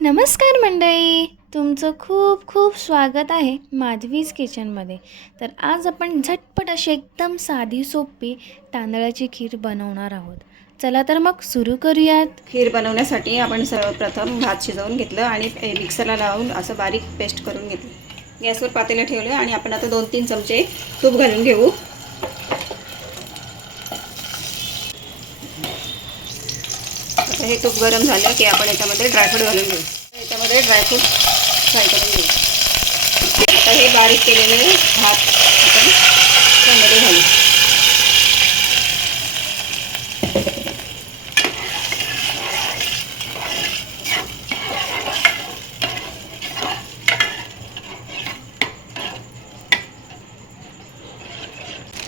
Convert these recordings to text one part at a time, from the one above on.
नमस्कार मंडळी. तुमचं खूप खूप स्वागत आहे माधवीज किचनमध्ये. तर आज आपण झटपट अशी एकदम साधी सोपी तांदळाची खीर बनवणार आहोत. चला तर मग सुरू करूयात. खीर बनवण्यासाठी आपण सर्वप्रथम भात शिजवून घेतलं आणि मिक्सरला लावून असं बारीक पेस्ट करून घेतलं. गॅसवर पातेलं ठेवलं आणि आपण आता दोन तीन चमचे तूप घालून घेऊ. आता हे तूप गरम झालं की आपण याच्यामध्ये ड्रायफ्रूट घालून घेऊ. याच्यामध्ये ड्रायफ्रूट फ्राय करून घेऊ. आता हे बारीक केलेले भात आपण त्यामध्ये घालू.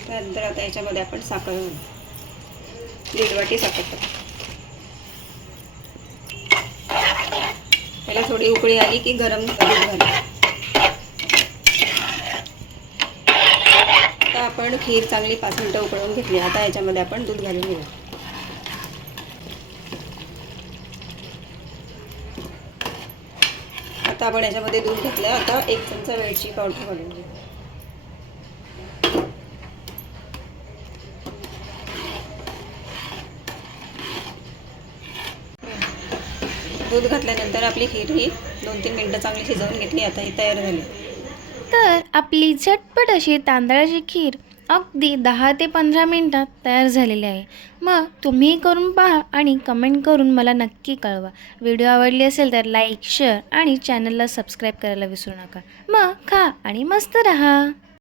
त्यानंतर आता याच्यामध्ये आपण साखर घालू. दीड वाटी साखर टाकू. त्याला थोडी उकळी आली की गरम दूध घालू. आता आपण खीर चांगली पाच मिनटं उकळून घेतली. आता याच्यामध्ये आपण दूध घालून घेऊ. आता आपण याच्यामध्ये दूध घेतलं. आता एक चमचा वेलची पावडर घालून घेऊ. दूध घातल्यानंतर आपली खीर ही दोन तीन मिनटं चांगली शिजवून घेतली आता ही तयार झाली. तर आपली झटपट अशी तांदळाची खीर अगदी दहा ते पंधरा मिनटात तयार झालेली आहे. मग तुम्ही करून पहा आणि कमेंट करून मला नक्की कळवा. व्हिडिओ आवडली असेल तर लाईक शेअर आणि चॅनलला सबस्क्राईब करायला विसरू नका. मग खा आणि मस्त रहा.